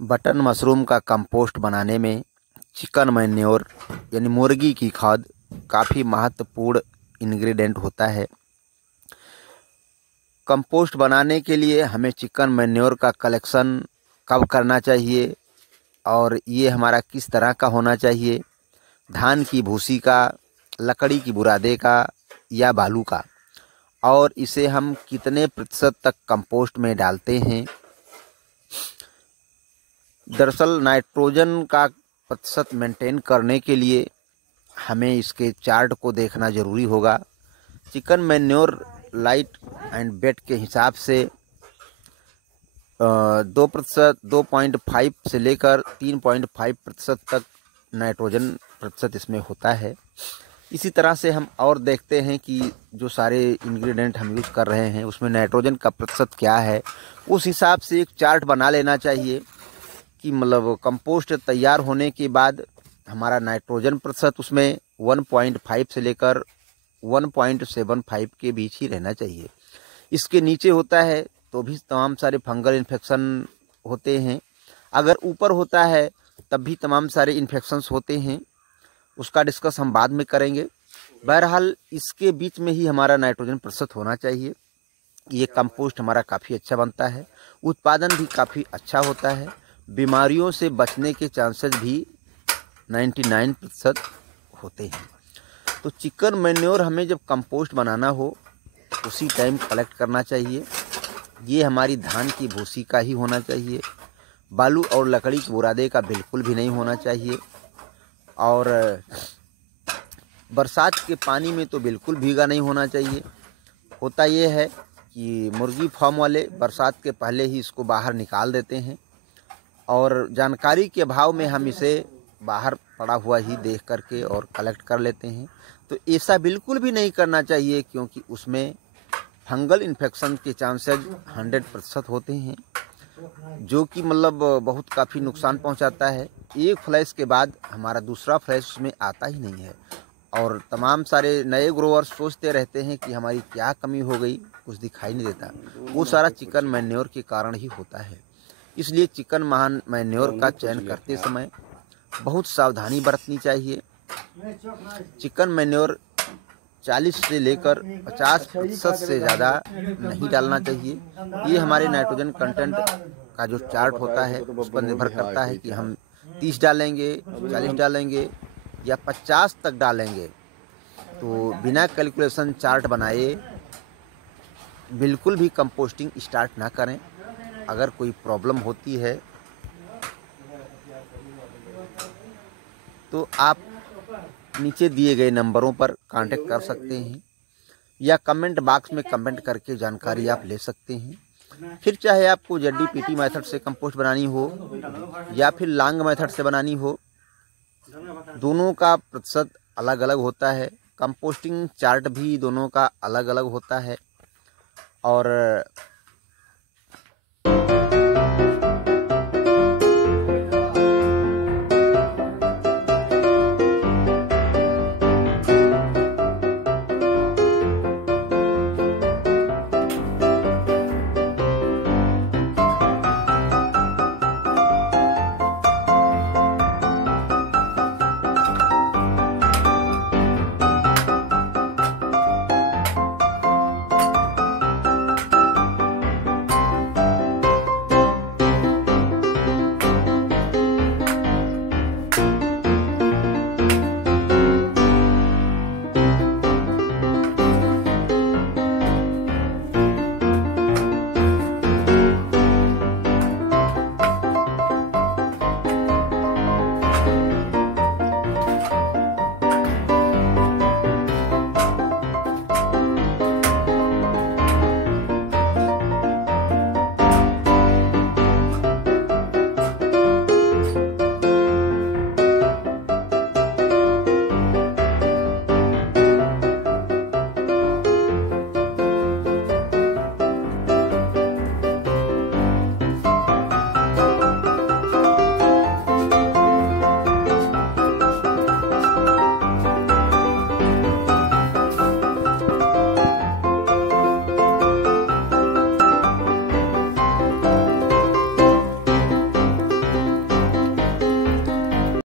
Button mushroom का compost बनाने में चिकन मैन्योर यानी मुर्गी की खाद काफ़ी महत्वपूर्ण इंग्रेडिएंट होता है। कंपोस्ट बनाने के लिए हमें चिकन मैन्योर का कलेक्शन कब करना चाहिए और ये हमारा किस तरह का होना चाहिए, धान की भूसी का, लकड़ी की बुरादे का या बालू का, और इसे हम कितने प्रतिशत तक कंपोस्ट में डालते हैं। दरअसल नाइट्रोजन का प्रतिशत मेंटेन करने के लिए हमें इसके चार्ट को देखना ज़रूरी होगा। Chicken manure light and wet के हिसाब से 2%, 2.5 से लेकर 3.5% तक नाइट्रोजन प्रतिशत इसमें होता है। इसी तरह से हम और देखते हैं कि जो सारे इंग्रेडिएंट हम यूज़ कर रहे हैं उसमें नाइट्रोजन का प्रतिशत क्या है। उस हिसाब से एक चार्ट बना लेना चाहिए कि मतलब कंपोस्ट तैयार होने के बाद हमारा नाइट्रोजन प्रतिशत उसमें 1.5 से लेकर 1.75 के बीच ही रहना चाहिए। इसके नीचे होता है तो भी तमाम सारे फंगल इन्फेक्शन होते हैं, अगर ऊपर होता है तब भी तमाम सारे इन्फेक्शंस होते हैं। उसका डिस्कस हम बाद में करेंगे। बहरहाल इसके बीच में ही हमारा नाइट्रोजन प्रतिशत होना चाहिए। ये कंपोस्ट हमारा काफ़ी अच्छा बनता है, उत्पादन भी काफ़ी अच्छा होता है, बीमारियों से बचने के चांसेस भी 99% होते हैं। तो चिकन मैन्योर हमें जब कंपोस्ट बनाना हो उसी टाइम कलेक्ट करना चाहिए। ये हमारी धान की भूसी का ही होना चाहिए, बालू और लकड़ी के बुरादे का बिल्कुल भी नहीं होना चाहिए। और बरसात के पानी में तो बिल्कुल भीगा नहीं होना चाहिए। होता ये है कि मुर्गी फार्म वाले बरसात के पहले ही इसको बाहर निकाल देते हैं और जानकारी के अभाव में हम इसे बाहर पड़ा हुआ ही देख करके और कलेक्ट कर लेते हैं। तो ऐसा बिल्कुल भी नहीं करना चाहिए, क्योंकि उसमें फंगल इन्फेक्शन के चांसेस 100% होते हैं, जो कि मतलब बहुत काफ़ी नुकसान पहुंचाता है। एक फ्लैश के बाद हमारा दूसरा फ्लैश उसमें आता ही नहीं है और तमाम सारे नए ग्रोवर्स सोचते रहते हैं कि हमारी क्या कमी हो गई, कुछ दिखाई नहीं देता। वो सारा चिकन मैन्योर के कारण ही होता है। इसलिए चिकन मैन्योर का चयन करते समय बहुत सावधानी बरतनी चाहिए। चिकन मैन्योर 40 से लेकर 50% से ज़्यादा नहीं डालना चाहिए। ये हमारे नाइट्रोजन कंटेंट का जो चार्ट होता है उस पर निर्भर करता है कि हम 30 डालेंगे, 40 डालेंगे या 50 तक डालेंगे। तो बिना कैलकुलेशन चार्ट बनाए बिल्कुल भी कंपोस्टिंग स्टार्ट ना करें। अगर कोई प्रॉब्लम होती है तो आप नीचे दिए गए नंबरों पर कांटेक्ट कर सकते हैं या कमेंट बॉक्स में कमेंट करके जानकारी आप ले सकते हैं। फिर चाहे आपको ZDPT मेथड से कंपोस्ट बनानी हो या फिर लांग मेथड से बनानी हो, दोनों का प्रतिशत अलग अलग होता है। कंपोस्टिंग चार्ट भी दोनों का अलग अलग होता है और